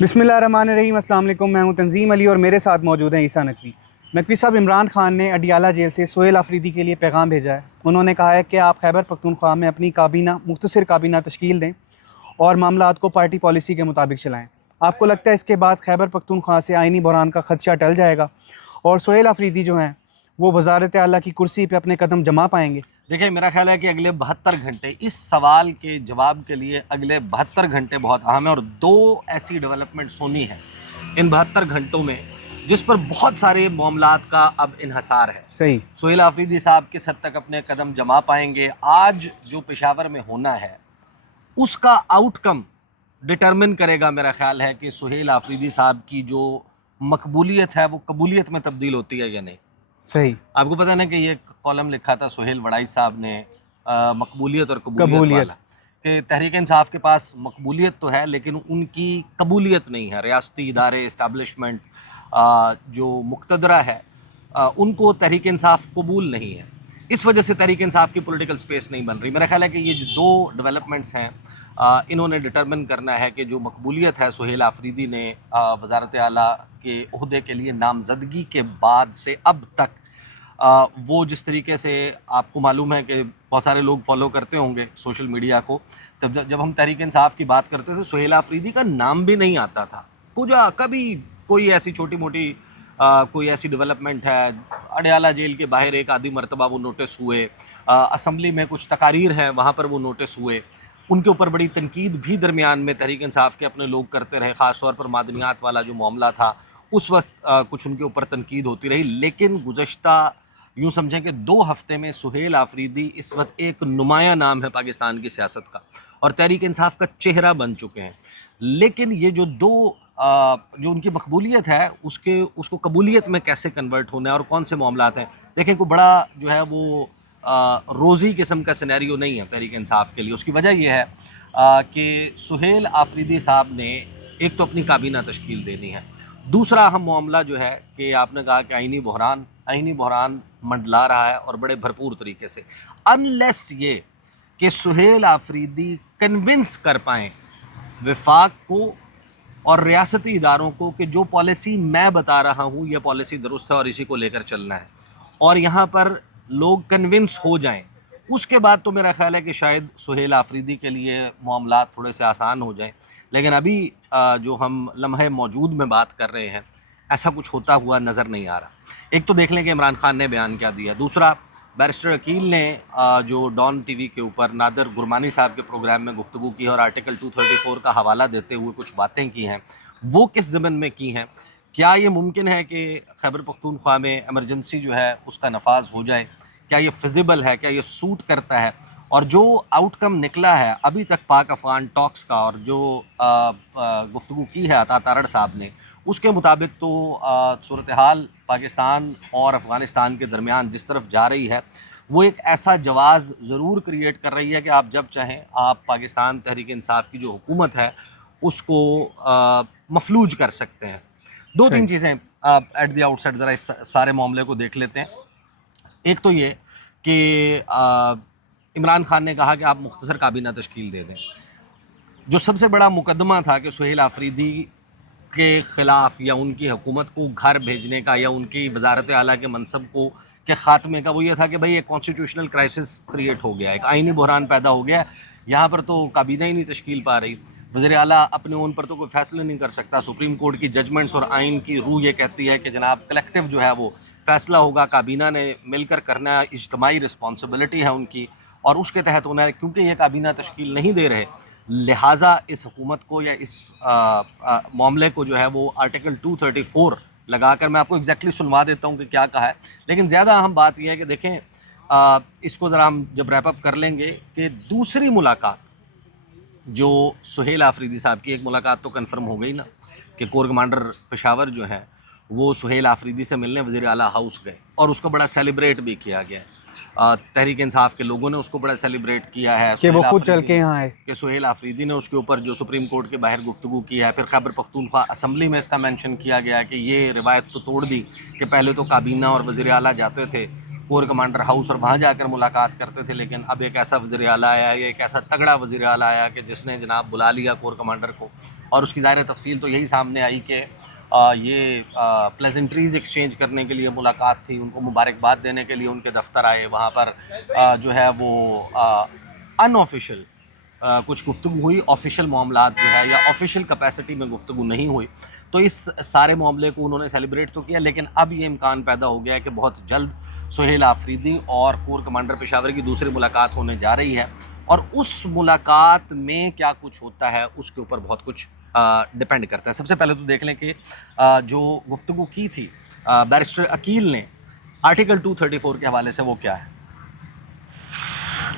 बिस्मिल्लाहिर्रहमानिर्रहीम। अस्सलाम वालेकुम। मैं हूं तंजीम अली और मेरे साथ मौजूद हैं ईसा नकवी। नकवी साहब, इमरान खान ने अडियाला जेल से सोहेल आफरीदी के लिए पैगाम भेजा है। उन्होंने कहा है कि आप खैबर पख्तूनख्वा में अपनी काबीना मुख्तसर काबीना तश्कील दें और मामलात को पार्टी पॉलिसी के मुताबिक चलाएँ। आपको लगता है इसके बाद खैबर पख्तूनख्वा से आइनी बहरान का खदशा टल जाएगा और सोहेल आफरीदी जो हैं वो वज़ारत आला की कुर्सी पर अपने कदम जमा पाएंगे? देखिए, मेरा ख्याल है कि अगले 72 घंटे इस सवाल के जवाब के लिए अगले 72 घंटे बहुत अहम है और दो ऐसी डेवलपमेंट्स होनी है इन 72 घंटों में जिस पर बहुत सारे मामलात का अब इन्हसार है। सही। सोहेल आफरीदी साहब किस हद तक अपने कदम जमा पाएंगे, आज जो पेशावर में होना है उसका आउटकम डिटरमिन करेगा। मेरा ख्याल है कि सोहेल आफरीदी साहब की जो मकबूलियत है वो कबूलियत में तब्दील होती है या नहीं। सही। आपको पता ना कि ये कॉलम लिखा था सोहेल वड़ाई साहब ने, मकबूलियत और कबूलियत वाला, कि तहरीक इंसाफ के पास मकबूलियत तो है लेकिन उनकी कबूलियत नहीं है। रियासती इदारे, इस्टेब्लिशमेंट जो मुक़तदरा है उनको तहरीक इंसाफ कबूल नहीं है। इस वजह से तहरीक इंसाफ की पॉलिटिकल स्पेस नहीं बन रही। मेरा ख्याल है कि ये जो दो डेवलपमेंट्स हैं इन्होंने डिटरमिन करना है कि जो मकबूलियत है सोहेल आफरीदी ने वज़ारत आला के ओहदे के लिए नामज़दगी के बाद से अब तक, वो जिस तरीके से आपको मालूम है कि बहुत सारे लोग फॉलो करते होंगे सोशल मीडिया को, तब जब हम तहरीक इंसाफ की बात करते थे सोहेल आफरीदी का नाम भी नहीं आता था। कभी कोई ऐसी छोटी मोटी कोई ऐसी डेवलपमेंट है, अडियाला जेल के बाहर एक आधी मरतबा वो नोटिस हुए, असम्बली में कुछ तकारीर हैं वहाँ पर वो नोटिस हुए, उनके ऊपर बड़ी तनकीद भी दरमियान में तहरीक इंसाफ के अपने लोग करते रहे। ख़ास तौर पर मादनियात वाला जो मामला था उस वक्त कुछ उनके ऊपर तनकीद होती रही। लेकिन गुज़श्ता यूँ समझें कि 2 हफ़्ते में सोहेल आफरीदी इस वक्त एक नुमाया नाम है पाकिस्तान की सियासत का और तहरीक इंसाफ का चेहरा बन चुके हैं। लेकिन ये जो जो उनकी मकबूलियत है उसको कबूलियत में कैसे कन्वर्ट होना है और कौन से मामलात हैं, देखें कोई बड़ा जो है वो रोज़ी किस्म का सिनेरियो नहीं है तहरीक इंसाफ के लिए। उसकी वजह यह है कि सोहेल आफरीदी साहब ने एक तो अपनी काबीना तश्कील देनी है, दूसरा अहम मामला जो है कि आपने कहा कि आइनी बहरान मंडला रहा है और बड़े भरपूर तरीके से। अनलेस ये कि सोहेल आफरीदी कन्विंस कर पाएँ वफाक को और रियासती इदारों को कि जो पॉलिसी मैं बता रहा हूँ ये पॉलिसी दुरुस्त है और इसी को लेकर चलना है, और यहाँ पर लोग कन्विंस हो जाएं, उसके बाद तो मेरा ख्याल है कि शायद सोहेल आफरीदी के लिए मामलात थोड़े से आसान हो जाएं। लेकिन अभी जो हम लम्हे मौजूद में बात कर रहे हैं ऐसा कुछ होता हुआ नज़र नहीं आ रहा। एक तो देख लें कि इमरान खान ने बयान क्या दिया, दूसरा बैरिस्टर अकील ने जो डॉन टीवी के ऊपर नादिर गुरमानी साहब के प्रोग्राम में गुफ्तगू की और आर्टिकल 234 का हवाला देते हुए कुछ बातें की हैं, वो किस ज़मन में की हैं। क्या ये मुमकिन है कि खैबर पख्तूनख्वा में एमरजेंसी जो है उसका नफाज हो जाए? क्या ये फिजिबल है? क्या ये सूट करता है? और जो आउटकम निकला है अभी तक पाक अफ़गान टॉक्स का और जो गुफ्तगू की है अता तारड़ साहब ने, उसके मुताबिक तो सूरत हाल पाकिस्तान और अफ़गानिस्तान के दरमियान जिस तरफ जा रही है वो एक ऐसा जवाज़ ज़रूर क्रिएट कर रही है कि आप जब चाहें आप पाकिस्तान तहरीक इंसाफ की जो हुकूमत है उसको मफलूज कर सकते हैं। 2-3 चीज़ें आप एट द आउटसेट ज़रा इस सारे मामले को देख लेते हैं। एक तो ये कि इमरान खान ने कहा कि आप मुख्तसर काबीना तश्कील दे दें। जो सबसे बड़ा मुकदमा था कि सोहेल आफरीदी के ख़िलाफ़ या उनकी हुकूमत को घर भेजने का या उनकी वज़ारत आला के मनसब को के ख़ात्मे का, वो ये था कि भाई एक कॉन्स्टिट्यूशनल क्राइसिस क्रिएट हो गया, एक आइनी बहरान पैदा हो गया, यहाँ पर तो काबीना ही नहीं तश्कील पा रही, वज़ीर आला अपने ओन पर तो कोई फ़ैसले नहीं कर सकता, सुप्रीम कोर्ट की जजमेंट्स और आइन की रूह ये कहती है कि जनाब कलेक्टिव जो है वो फ़ैसला होगा, काबीना ने मिलकर करना, इज्तमाही रिस्पॉन्सिबिलिटी है उनकी और उसके तहत होना है। क्योंकि ये काबीना तश्कील नहीं दे रहे, लिहाजा इस हुकूमत को या इस मामले को जो है वो आर्टिकल 234 लगाकर, मैं आपको एग्जैक्टली सुनवा देता हूँ कि क्या कहा है, लेकिन ज़्यादा अहम बात यह है कि देखें इसको ज़रा हम जब रैप अप कर लेंगे कि दूसरी मुलाकात जो सोहेल आफरीदी साहब की, एक मुलाकात तो कन्फर्म हो गई ना कि कोर कमांडर पेशावर जो हैं वो सोहेल आफरीदी से मिलने वज़ीर आला हाउस गए और उसको बड़ा सेलिब्रेट भी किया गया है। तहरीक इंसाफ के लोगों ने उसको बड़ा सेलिब्रेट किया है कि वो खुद चल के यहाँ आए, कि सोहेल आफरीदी ने उसके ऊपर जो सुप्रीम कोर्ट के बाहर गुफ्तगू की है। फिर खैबर पख्तूनख्वा असम्बली में इसका मेंशन किया गया कि ये रिवायत तो तोड़ दी कि पहले तो काबीना और वज़ीर आला जाते थे कोर कमांडर हाउस और वहाँ जाकर मुलाकात करते थे, लेकिन अब एक ऐसा वज़ीर आला आया, ये एक ऐसा तगड़ा वज़ीर आला आया कि जिसने जनाब बुला लिया कोर कमांडर को, और उसकी ज़ाहिर तफसील तो यही सामने आई कि ये प्लेजेंट्रीज़ एक्सचेंज करने के लिए मुलाकात थी, उनको मुबारकबाद देने के लिए उनके दफ्तर आए, वहाँ पर जो है वो अनऑफिशियल कुछ गुफ्तगू हुई, ऑफिशियल मामलात जो है या ऑफिशियल कैपेसिटी में गुफ्तगू नहीं हुई। तो इस सारे मामले को उन्होंने सेलिब्रेट तो किया, लेकिन अब ये इम्कान पैदा हो गया है कि बहुत जल्द सुहेल आफरीदी और कोर कमांडर पेशावर की दूसरी मुलाकात होने जा रही है, और उस मुलाकात में क्या कुछ होता है उसके ऊपर बहुत कुछ डिपेंड करता है। सबसे पहले तो देख लें कि जो गुफ्तगू की थी बैरिस्टर अकील ने आर्टिकल 234 के हवाले से, वो क्या है?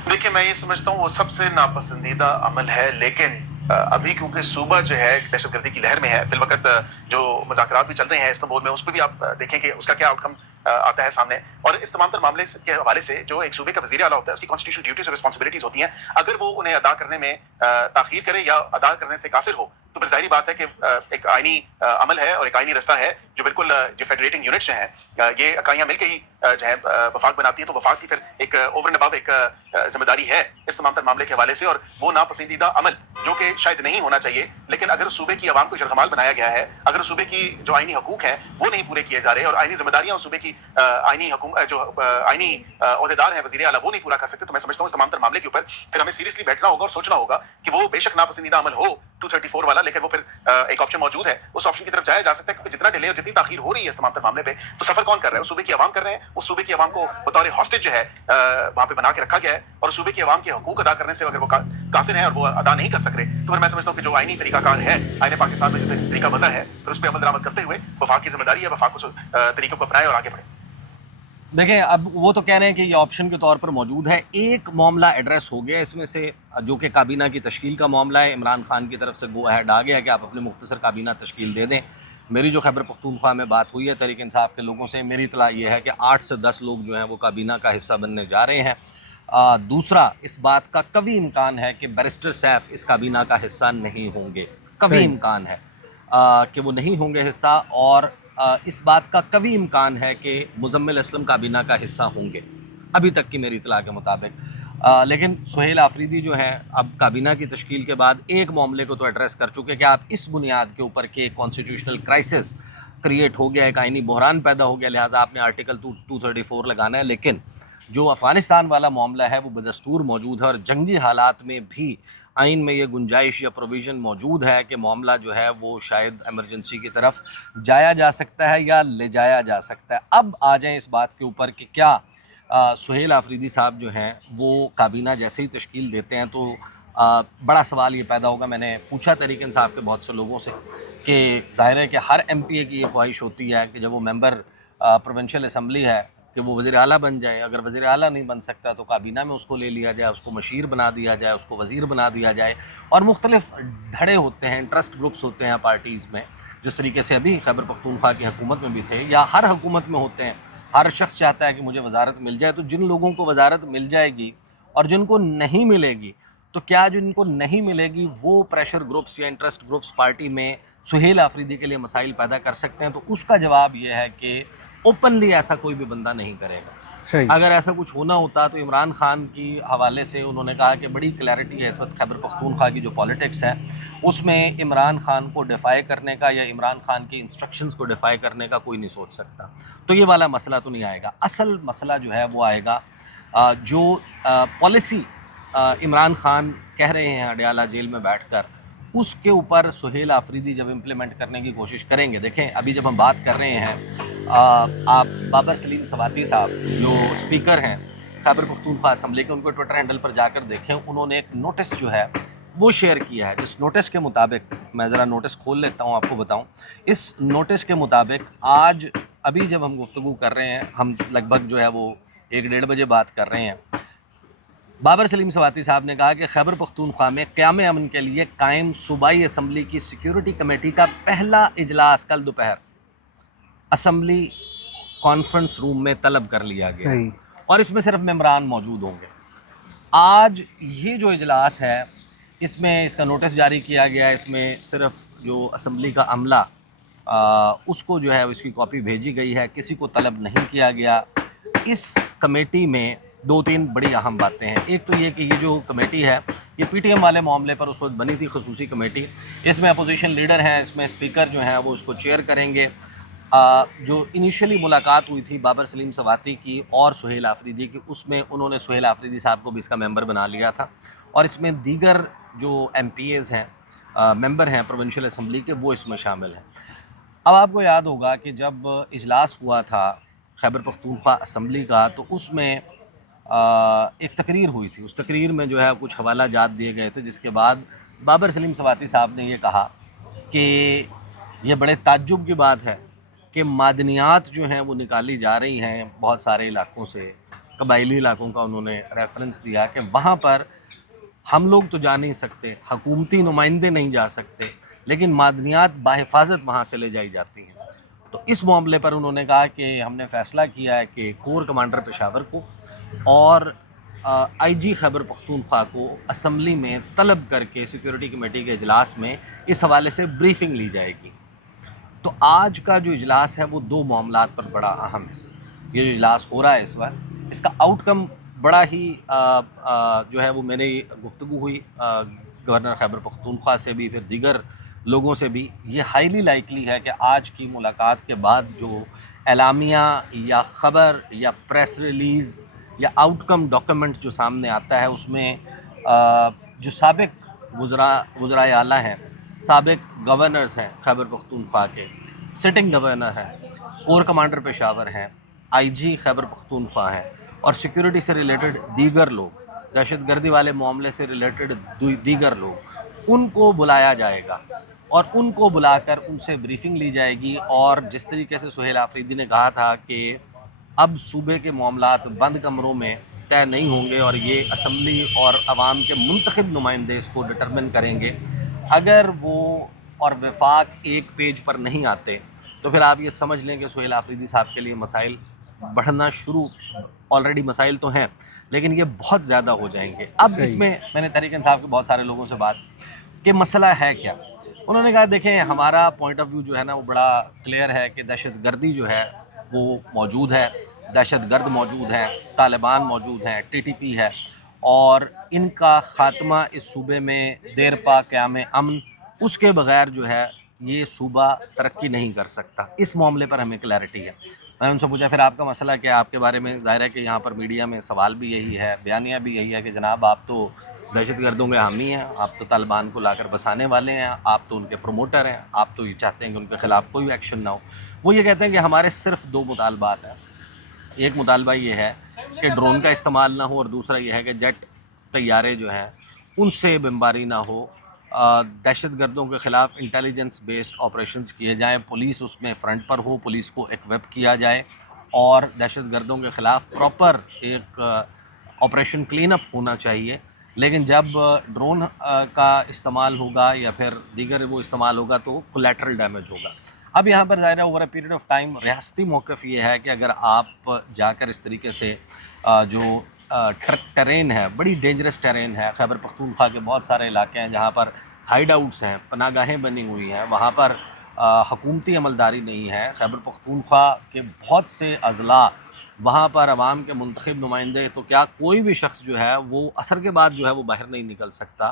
देखिए, मैं ये समझता हूँ वो सबसे नापसंदीदा अमल है, लेकिन अभी क्योंकि सूबा जो है दहशतगर्दी की लहर में है, फिल वक्त जो मुज़ाकरात भी चल रहे हैं इस्तांबुल में, उस पर भी आप देखें कि उसका क्या आउटकम आता है सामने। और इस तमाम तर मामले के हवाले से जो एक सूबे का वज़ीर आला होता है, उसकी कॉन्स्टिट्यूशनल ड्यूटीज और रिस्पॉन्सिबिलिटीज होती हैं, अगर वो उन्हें अदा करने में ताख़ीर करे या अदा करने से कासिर हो, तो फिर ज़ाहिरी बात है कि एक आइनी अमल है और एक आइनी रास्ता है जो बिल्कुल जो फेडरेटिंग यूनिट्स जो हैं ये इकाइयाँ मिलकर ही जो है वफाक बनाती है, तो वफाक की फिर एक ओवर एंड अबव एक जिम्मेदारी है इस तमाम तर मामले के हवाले से। और वो नापसंदीदा अमल जो कि शायद नहीं होना चाहिए, लेकिन अगर उस सूबे की आवाम को शरगमाल बनाया गया है, अगर उस सूबे की जो आइनी हकूक हैं वो नहीं पूरे किए जा रहे और आइनी जिम्मेदारियाँ उस सूबे की आइनी अहदेदार हैं वज़ीर आला वो नहीं पूरा कर सकते, तो मैं समझता हूँ इस तमाम तर मामले के ऊपर फिर हमें सीरियसली बैठना होगा और सोचना होगा कि वो बेशक नापसंदीदा अमल हो 234 वाला, लेकिन वो फिर एक ऑप्शन मौजूद है, उस ऑप्शन की तरफ जाया जा सकता है, क्योंकि जितना डिले और जितनी ताखीर हो रही है इस तमाम तर मामले पे, तो सफर कौन कर रहा है? उस सूबे की आवाम कर रहे हैं। उस सूबे की आवाम को बतौर हॉस्टेज जो है वहाँ पे बना के रखा गया है, और उस सूबे की आवाम के हकूक अदा करने से अगर वो कासिर हैं और वो अदा नहीं कर सक रहे, तो फिर मैं समझता हूँ कि जो आइनी तरीकाकार है, आइने पाकिस्तान में जो तरीका वज़ा है, फिर उस पर अमल दरामद करते हुए वफाक की जिम्मेदारी है वफाक उस तरीके को अपनाए और आगे बढ़े। देखें, अब वो तो कह रहे हैं कि ये ऑप्शन के तौर पर मौजूद है। एक मामला एड्रेस हो गया इसमें से, जो कि काबीना की तश्कील का मामला है। इमरान खान की तरफ से गो अहेड आ गया कि आप अपनी मुख्तसर काबीना तश्कील दे दें। मेरी जो खैबर पख्तूनख्वा में बात हुई है तहरीक इंसाफ के लोगों से, मेरी इतला ये है कि 8 से 10 लोग जो हैं वो काबीना का हिस्सा बनने जा रहे हैं। दूसरा, इस बात का कभी इम्कान है कि बैरिस्टर सैफ इस काबीना का हिस्सा नहीं होंगे, कभी इम्कान है कि वो नहीं होंगे हिस्सा, और इस बात का कभी इम्कान है कि मुज़म्मिल असलम काबीना का हिस्सा होंगे, अभी तक की मेरी इतला के मुताबिक। लेकिन सुहेल आफरीदी जो हैं अब काबीना की तश्कील के बाद एक मामले को तो एड्रेस कर चुके कि आप इस बुनियाद के ऊपर कि कॉन्स्टिट्यूशनल क्राइसिस क्रिएट हो गया, एक आइनी बहरान पैदा हो गया, लिहाजा आपने आर्टिकल 234 लगाना है। लेकिन जो अफ़गानिस्तान वाला मामला है वो बदस्तूर मौजूद है, और जंगी हालात में भी आइन में ये गुंजाइश या प्रोविज़न मौजूद है कि मामला जो है वो शायद एमरजेंसी की तरफ जाया जा सकता है या ले जाया जा सकता है। अब आ जाएं इस बात के ऊपर कि क्या सुहेल आफरीदी साहब जो हैं वो काबीना जैसे ही तश्कील देते हैं तो बड़ा सवाल ये पैदा होगा। मैंने पूछा तहरीक इंसाफ के बहुत से लोगों से कि ज़ाहिर है कि हर MPA की ये ख्वाहिश होती है कि जब वो मेंबर प्रोविंशियल असम्बली है कि वो वज़ीर आला बन जाए। अगर वज़ीर आला नहीं बन सकता तो काबीना में उसको ले लिया जाए, उसको मशीर बना दिया जाए, उसको वज़ीर बना दिया जाए। और मुख्तलिफ धड़े होते हैं, इंटरेस्ट ग्रुप्स होते हैं पार्टीज़ में, जिस तरीके से अभी खैबर पख्तूनख्वा की हुकूमत में भी थे या हर हुकूमत में होते हैं। हर शख्स चाहता है कि मुझे वज़ारत मिल जाए, तो जिन लोगों को वज़ारत मिल जाएगी और जिनको नहीं मिलेगी, तो क्या जिनको नहीं मिलेगी वो प्रेशर ग्रुप्स या इंटरेस्ट ग्रुप्स पार्टी में सुहेल आफरीदी के लिए मसाइल पैदा कर सकते हैं? तो उसका जवाब ये है कि ओपनली ऐसा कोई भी बंदा नहीं करेगा। सही। अगर ऐसा कुछ होना होता तो इमरान खान की हवाले से उन्होंने कहा कि बड़ी क्लैरिटी है इस वक्त खैबर पख्तूनख्वा की जो पॉलिटिक्स है उसमें इमरान खान को डिफाई करने का या इमरान खान के इंस्ट्रक्शंस को डिफाई करने का कोई नहीं सोच सकता। तो ये वाला मसला तो नहीं आएगा। असल मसला जो है वो आएगा जो पॉलिसी इमरान खान कह रहे हैं अडियाला जेल में बैठकर, उसके ऊपर सुहेल आफरीदी जब इम्प्लीमेंट करने की कोशिश करेंगे। देखें, अभी जब हम बात कर रहे हैं आप बाबर सलीम सवाती साहब जो स्पीकर हैं खैबर पख्तूनख्वा असम्बली के, उनको ट्विटर हैंडल पर जाकर देखें, उन्होंने एक नोटिस जो है वो शेयर किया है। जिस नोटिस के मुताबिक, मैं ज़रा नोटिस खोल लेता हूँ आपको बताऊँ, इस नोटिस के मुताबिक आज अभी जब हम गुफ्तगू कर रहे हैं, हम लगभग जो है वो 1-1.5 बजे बात कर रहे हैं, बाबर सलीम सवाती साहब ने कहा कि खैबर पख्तूनख्वा में क़याम अमन के लिए कायम सूबाई असम्बली की सिक्योरिटी कमेटी का पहला इजलास कल दोपहर असम्बली कॉन्फ्रेंस रूम में तलब कर लिया गया और इसमें सिर्फ मेंबरान मौजूद होंगे। आज ये जो इजलास है इसमें इसका नोटिस जारी किया गया है, इसमें सिर्फ जो असम्बली का अमला उसको जो है इसकी कॉपी भेजी गई है, किसी को तलब नहीं किया गया। اس کمیٹی میں دو تین بڑی اہم باتیں ہیں. ایک تو یہ کہ یہ جو کمیٹی ہے یہ پی ٹی ایم والے معاملے پر اس وقت بنی تھی خصوصی کمیٹی. اس میں اپوزیشن لیڈر ہیں, اس میں اسپیکر جو ہیں وہ اس کو چیئر کریں گے. جو انیشلی ملاقات ہوئی تھی بابر سلیم سواتی کی اور سہیل آفریدی کی, اس میں انہوں نے سہیل آفریدی صاحب کو بھی اس کا ممبر بنا لیا تھا, اور اس میں دیگر جو ایم پی ایز ہیں, ممبر ہیں پروونشل اسمبلی کے, وہ اس میں شامل ہیں. اب آپ کو یاد ہوگا کہ جب اجلاس ہوا تھا خیبر پختونخوا اسمبلی کا, تو اس میں ایک تقریر ہوئی تھی. اس تقریر میں جو ہے کچھ حوالہ جات دیے گئے تھے, جس کے بعد بابر سلیم سواتی صاحب نے یہ کہا کہ یہ بڑے تعجب کی بات ہے کہ معدنیات جو ہیں وہ نکالی جا رہی ہیں بہت سارے علاقوں سے. قبائلی علاقوں کا انہوں نے ریفرنس دیا کہ وہاں پر ہم لوگ تو جا نہیں سکتے, حکومتی نمائندے نہیں جا سکتے, لیکن معدنیات بحفاظت وہاں سے لے جائی جاتی ہیں. تو اس معاملے پر انہوں نے کہا کہ ہم نے فیصلہ کیا ہے کہ کور کمانڈر پشاور کو اور آئی جی خیبر پختونخوا کو اسمبلی میں طلب کر کے سیکورٹی کمیٹی کے اجلاس میں اس حوالے سے بریفنگ لی جائے گی. تو آج کا جو اجلاس ہے وہ دو معاملات پر بڑا اہم ہے. یہ جو اجلاس ہو رہا ہے اس وقت, اس کا آؤٹ کم بڑا ہی جو ہے وہ میری گفتگو ہوئی گورنر خیبر پختونخوا سے بھی, پھر دیگر لوگوں سے بھی. یہ ہائیلی لائکلی ہے کہ آج کی ملاقات کے بعد جو اعلامیہ یا خبر یا پریس ریلیز یا آؤٹ کم ڈاکیومنٹ جو سامنے آتا ہے, اس میں جو سابق وزرائے اعلیٰ ہیں, سابق گورنرز ہیں خیبر پختونخوا کے, سٹنگ گورنر ہیں, کور کمانڈر پشاور ہیں, آئی جی خیبر پختونخوا ہیں, اور سیکورٹی سے ریلیٹڈ دیگر لوگ, دہشت گردی والے معاملے سے ریلیٹڈ دیگر لوگ, ان کو بلایا جائے گا اور ان کو بلا کر ان سے بریفنگ لی جائے گی. اور جس طریقے سے سہیل آفریدی نے کہا تھا کہ اب صوبے کے معاملات بند کمروں میں طے نہیں ہوں گے اور یہ اسمبلی اور عوام کے منتخب نمائندے اس کو ڈٹرمن کریں گے, اگر وہ اور وفاق ایک پیج پر نہیں آتے تو پھر آپ یہ سمجھ لیں کہ سہیل آفریدی صاحب کے لیے مسائل بڑھنا شروع, آلریڈی مسائل تو ہیں لیکن یہ بہت زیادہ ہو جائیں گے. اب اس میں نے تحریک انصاف کے بہت سارے لوگوں سے بات کہ مسئلہ ہے کیا. انہوں نے کہا دیکھیں ہمارا پوائنٹ آف ویو جو ہے نا وہ بڑا کلیئر ہے کہ دہشت گردی جو ہے وہ موجود ہے, دہشت گرد موجود ہیں, طالبان موجود ہیں, ٹی ٹی پی ہے, اور ان کا خاتمہ اس صوبے میں دیر پا قیام امن, اس کے بغیر جو ہے یہ صوبہ ترقی نہیں کر سکتا. اس معاملے پر ہمیں کلیئرٹی ہے. میں نے ان سے پوچھا پھر آپ کا مسئلہ کیا, آپ کے بارے میں ظاہر ہے کہ یہاں پر میڈیا میں سوال بھی یہی ہے, بیانیہ بھی یہی ہے کہ جناب آپ تو دہشت گردوں کے حامی ہیں, آپ تو طالبان کو لا کر بسانے والے ہیں, آپ تو ان کے پروموٹر ہیں, آپ تو یہ چاہتے ہیں کہ ان کے خلاف کوئی ایکشن نہ ہو. وہ یہ کہتے ہیں کہ ہمارے صرف دو مطالبات ہیں. ایک مطالبہ یہ ہے کہ ڈرون کا استعمال نہ ہو, اور دوسرا یہ ہے کہ جیٹ طیارے جو ہیں ان سے بمباری نہ ہو, دہشت گردوں کے خلاف انٹیلیجنس بیسڈ آپریشنز کیے جائیں, پولیس اس میں فرنٹ پر ہو, پولیس کو ایکویپ کیا جائے, اور دہشت گردوں کے خلاف پراپر ایک آپریشن کلین اپ ہونا چاہیے. لیکن جب ڈرون کا استعمال ہوگا یا پھر دیگر وہ استعمال ہوگا تو کولیٹرل ڈیمیج ہوگا. اب یہاں پر ظاہر ہے over a period of time ریاستی موقف یہ ہے کہ اگر آپ جا کر اس طریقے سے جو ٹرین ہے, بڑی ڈینجرس ٹرین ہے, خیبر پختونخوا کے بہت سارے علاقے ہیں جہاں پر ہائیڈ آؤٹس ہیں, پناہ گاہیں بنی ہوئی ہیں, وہاں پر حکومتی عملداری نہیں ہے. خیبر پختونخوا کے بہت سے اضلاع, وہاں پر عوام کے منتخب نمائندے, تو کیا کوئی بھی شخص جو ہے وہ عصر کے بعد جو ہے وہ باہر نہیں نکل سکتا.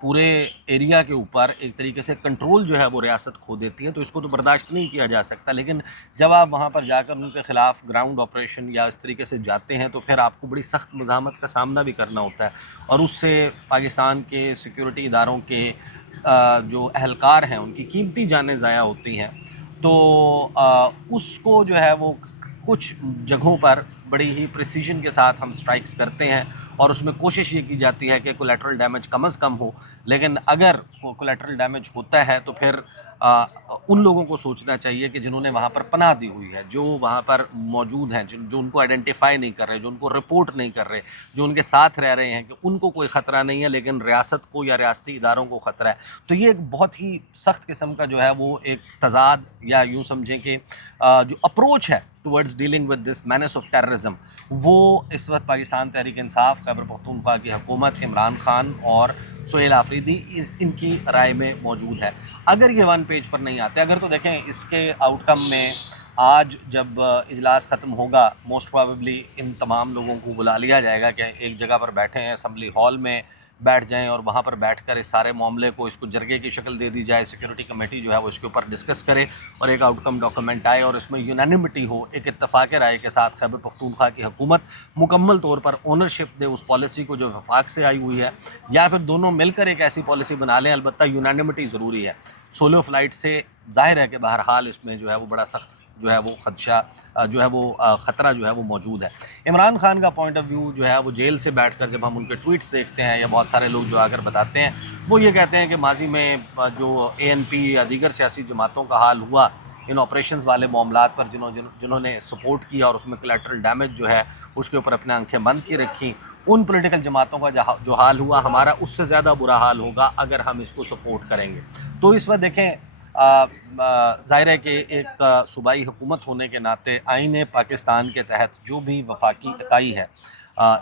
پورے ایریا کے اوپر ایک طریقے سے کنٹرول جو ہے وہ ریاست کھو دیتی ہے, تو اس کو تو برداشت نہیں کیا جا سکتا. لیکن جب آپ وہاں پر جا کر ان کے خلاف گراؤنڈ آپریشن یا اس طریقے سے جاتے ہیں تو پھر آپ کو بڑی سخت مزاحمت کا سامنا بھی کرنا ہوتا ہے, اور اس سے پاکستان کے سیکورٹی اداروں کے جو اہلکار ہیں ان کی قیمتی جانیں ضائع ہوتی ہیں. تو اس کو جو ہے وہ کچھ جگہوں پر بڑی ہی پریسیجن کے ساتھ ہم سٹرائکس کرتے ہیں, اور اس میں کوشش یہ کی جاتی ہے کہ کولیٹرل ڈیمیج کم از کم ہو. لیکن اگر کولیٹرل ڈیمیج ہوتا ہے تو پھر ان لوگوں کو سوچنا چاہیے کہ جنہوں نے وہاں پر پناہ دی ہوئی ہے, جو وہاں پر موجود ہیں, جو ان کو آئیڈینٹیفائی نہیں کر رہے, جو ان کو رپورٹ نہیں کر رہے, جو ان کے ساتھ رہ رہے ہیں, کہ ان کو کوئی خطرہ نہیں ہے لیکن ریاست کو یا ریاستی اداروں کو خطرہ ہے. تو یہ ایک بہت ہی سخت قسم کا جو ہے وہ ایک تضاد, یا یوں سمجھیں کہ جو اپروچ ہے towards dealing with this means of terrorism, وہ اس وقت پاکستان تحریک انصاف, خیبر پختونخوا کی حکومت, عمران خان اور سہیل آفریدی ان کی رائے میں موجود ہے. اگر یہ ون پیج پر نہیں آتے, اگر تو دیکھیں اس کے آؤٹ کم میں آج جب اجلاس ختم ہوگا موسٹ پروبیبلی ان تمام لوگوں کو بلا لیا جائے گا کہ ایک جگہ پر بیٹھے ہیں، اسمبلی ہال میں بیٹھ جائیں اور وہاں پر بیٹھ کر اس سارے معاملے کو اس کو جرگے کی شکل دے دی جائے، سیکورٹی کمیٹی جو ہے وہ اس کے اوپر ڈسکس کرے اور ایک آؤٹ کم ڈاکومنٹ آئے اور اس میں یونانیمٹی ہو، ایک اتفاق رائے کے ساتھ خیبر پختونخوا کی حکومت مکمل طور پر اونرشپ دے اس پالیسی کو جو وفاق سے آئی ہوئی ہے، یا پھر دونوں مل کر ایک ایسی پالیسی بنا لیں۔ البتہ یونانیمٹی ضروری ہے۔ سولو فلائٹ سے ظاہر ہے کہ بہرحال اس میں جو ہے وہ بڑا سخت جو ہے وہ خدشہ جو ہے وہ خطرہ جو ہے وہ موجود ہے۔ عمران خان کا پوائنٹ آف ویو جو ہے وہ جیل سے بیٹھ کر جب ہم ان کے ٹویٹس دیکھتے ہیں یا بہت سارے لوگ جو آ کر بتاتے ہیں، وہ یہ کہتے ہیں کہ ماضی میں جو ANP یا دیگر سیاسی جماعتوں کا حال ہوا ان آپریشنز والے معاملات پر، جنہوں نے سپورٹ کیا اور اس میں کولیٹرل ڈیمیج جو ہے اس کے اوپر اپنے آنکھیں بند کی رکھی، ان پولیٹیکل جماعتوں کا جو حال ہوا ہمارا اس سے زیادہ برا حال ہوگا اگر ہم اس کو سپورٹ کریں گے۔ تو اس وقت دیکھیں ظاہر ہے کہ ایک صوبائی حکومت ہونے کے ناطے آئین پاکستان کے تحت جو بھی وفاقی اکائی ہے،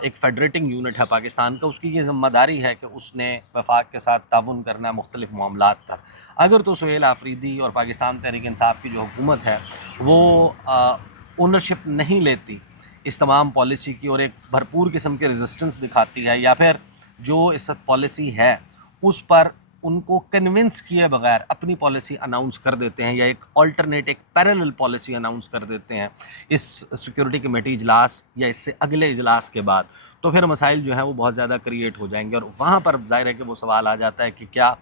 ایک فیڈریٹنگ یونٹ ہے پاکستان کا، اس کی یہ ذمہ داری ہے کہ اس نے وفاق کے ساتھ تعاون کرنا ہے مختلف معاملات پر۔ اگر تو سہیل آفریدی اور پاکستان تحریک انصاف کی جو حکومت ہے وہ اونرشپ نہیں لیتی اس تمام پالیسی کی اور ایک بھرپور قسم کے ریزسٹنس دکھاتی ہے، یا پھر جو اس وقت پالیسی ہے اس پر ان کو کنونس کیے بغیر اپنی پالیسی اناؤنس کر دیتے ہیں یا ایک آلٹرنیٹ ایک پیرلل پالیسی اناؤنس کر دیتے ہیں اس سیکورٹی کمیٹی اجلاس یا اس سے اگلے اجلاس کے بعد، تو پھر مسائل جو ہیں وہ بہت زیادہ کریٹ ہو جائیں گے۔ اور وہاں پر ظاہر ہے کہ وہ سوال آ جاتا ہے کہ کیا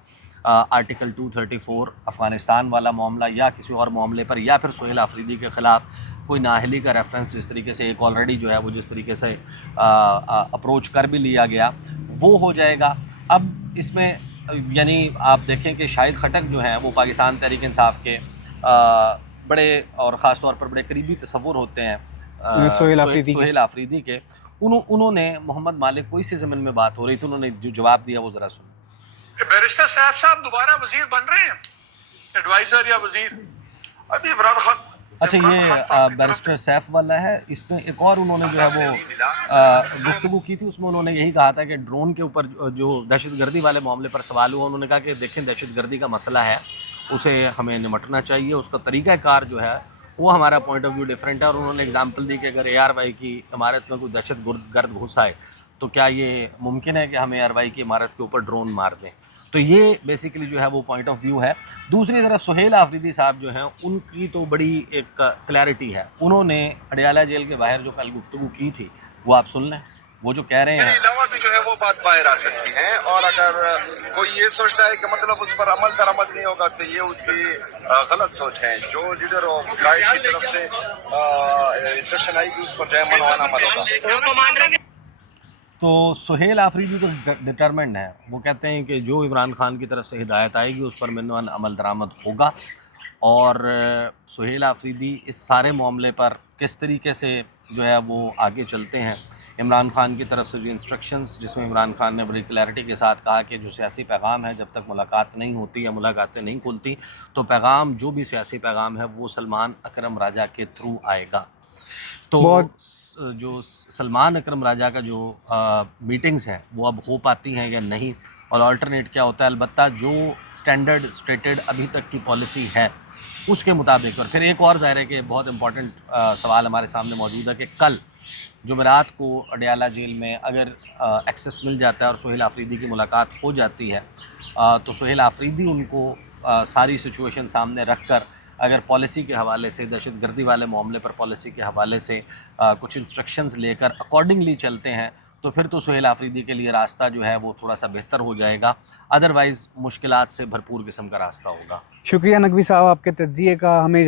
آرٹیکل 234 افغانستان والا معاملہ یا کسی اور معاملے پر، یا پھر سہیل آفریدی کے خلاف کوئی نااہلی کا ریفرنس جس طریقے سے ایک آلریڈی جو ہے وہ جس طریقے سے اپروچ کر بھی لیا گیا وہ ہو جائے گا۔ اب اس میں یعنی آپ دیکھیں کہ شاہد خٹک جو ہیں وہ پاکستان تحریک انصاف کے بڑے اور خاص طور پر بڑے قریبی تصور ہوتے ہیں سہیل آفریدی کے، انہوں نے محمد مالک کو اسی زمین میں بات ہو رہی تھی، انہوں نے جو جواب دیا وہ ذرا سنیں۔ بیرسٹر صاحب دوبارہ وزیر بن رہے ہیں، ایڈوائزر یا وزیر؟ ابھی عمران خان اچھا یہ بیرسٹر سیف والا ہے، اس میں ایک اور انہوں نے جو ہے وہ گفتگو کی تھی، اس میں انہوں نے یہی کہا تھا کہ ڈرون کے اوپر جو دہشت گردی والے معاملے پر سوال ہوا، انہوں نے کہا کہ دیکھیں دہشت گردی کا مسئلہ ہے، اسے ہمیں نمٹنا چاہیے، اس کا طریقہ کار جو ہے وہ ہمارا پوائنٹ آف ویو ڈیفرنٹ ہے۔ اور انہوں نے اگزامپل دی کہ اگر ARY کی عمارت میں کوئی دہشت گرد گھس آئے تو کیا یہ ممکن ہے کہ ہم ARY کی عمارت کے اوپر ڈرون مار دیں؟ تو یہ بیسیکلی جو ہے وہ پوائنٹ آف ویو ہے۔ دوسری طرف سہیل آفریدی صاحب جو ہیں ان کی تو بڑی ایک کلیئرٹی ہے، انہوں نے اڈیالہ جیل کے باہر جو کل گفتگو کی تھی وہ آپ سن لیں، وہ جو کہہ رہے ہیں۔ علاوہ بھی جو ہے وہ بات باہر آ سکتی ہے، اور اگر کوئی یہ سوچتا ہے کہ مطلب اس پر عمل درآمد نہیں ہوگا تو یہ اس کی غلط سوچ ہے۔ جو لیڈر آف گائیڈ کی طرف سے انسٹرکشن آئی کہ اس پر جو ہے منوانا مت ہوگا۔ تو سہیل آفریدی تو ڈٹرمنڈ ہے، وہ کہتے ہیں کہ جو عمران خان کی طرف سے ہدایت آئے گی اس پر منوان عمل درآمد ہوگا۔ اور سہیل آفریدی اس سارے معاملے پر کس طریقے سے جو ہے وہ آگے چلتے ہیں، عمران خان کی طرف سے جو انسٹرکشنز، جس میں عمران خان نے بڑی کلیئرٹی کے ساتھ کہا کہ جو سیاسی پیغام ہے جب تک ملاقات نہیں ہوتی یا ملاقاتیں نہیں کھلتی تو پیغام جو بھی سیاسی پیغام ہے وہ سلمان اکرم راجہ کے تھرو آئے گا۔ تو جو سلمان اکرم راجہ کا جو میٹنگز ہیں وہ اب ہو پاتی ہیں یا نہیں، اور آلٹرنیٹ کیا ہوتا ہے، البتہ جو اسٹینڈرڈ اسٹیٹڈ ابھی تک کی پالیسی ہے اس کے مطابق۔ اور پھر ایک اور ظاہر ہے کہ بہت امپورٹنٹ سوال ہمارے سامنے موجود ہے کہ کل جمعرات کو اڈیالہ جیل میں اگر ایکسیس مل جاتا ہے اور سہیل آفریدی کی ملاقات ہو جاتی ہے تو سہیل آفریدی ان کو ساری سچویشن سامنے رکھ کر اگر پالیسی کے حوالے سے، دہشت گردی والے معاملے پر پالیسی کے حوالے سے کچھ انسٹرکشنز لے کر اکارڈنگلی چلتے ہیں تو پھر تو سہیل آفریدی کے لیے راستہ جو ہے وہ تھوڑا سا بہتر ہو جائے گا، ادروائز مشکلات سے بھرپور قسم کا راستہ ہوگا۔ شکریہ نقوی صاحب آپ کے تجزیے کا۔ ہمیں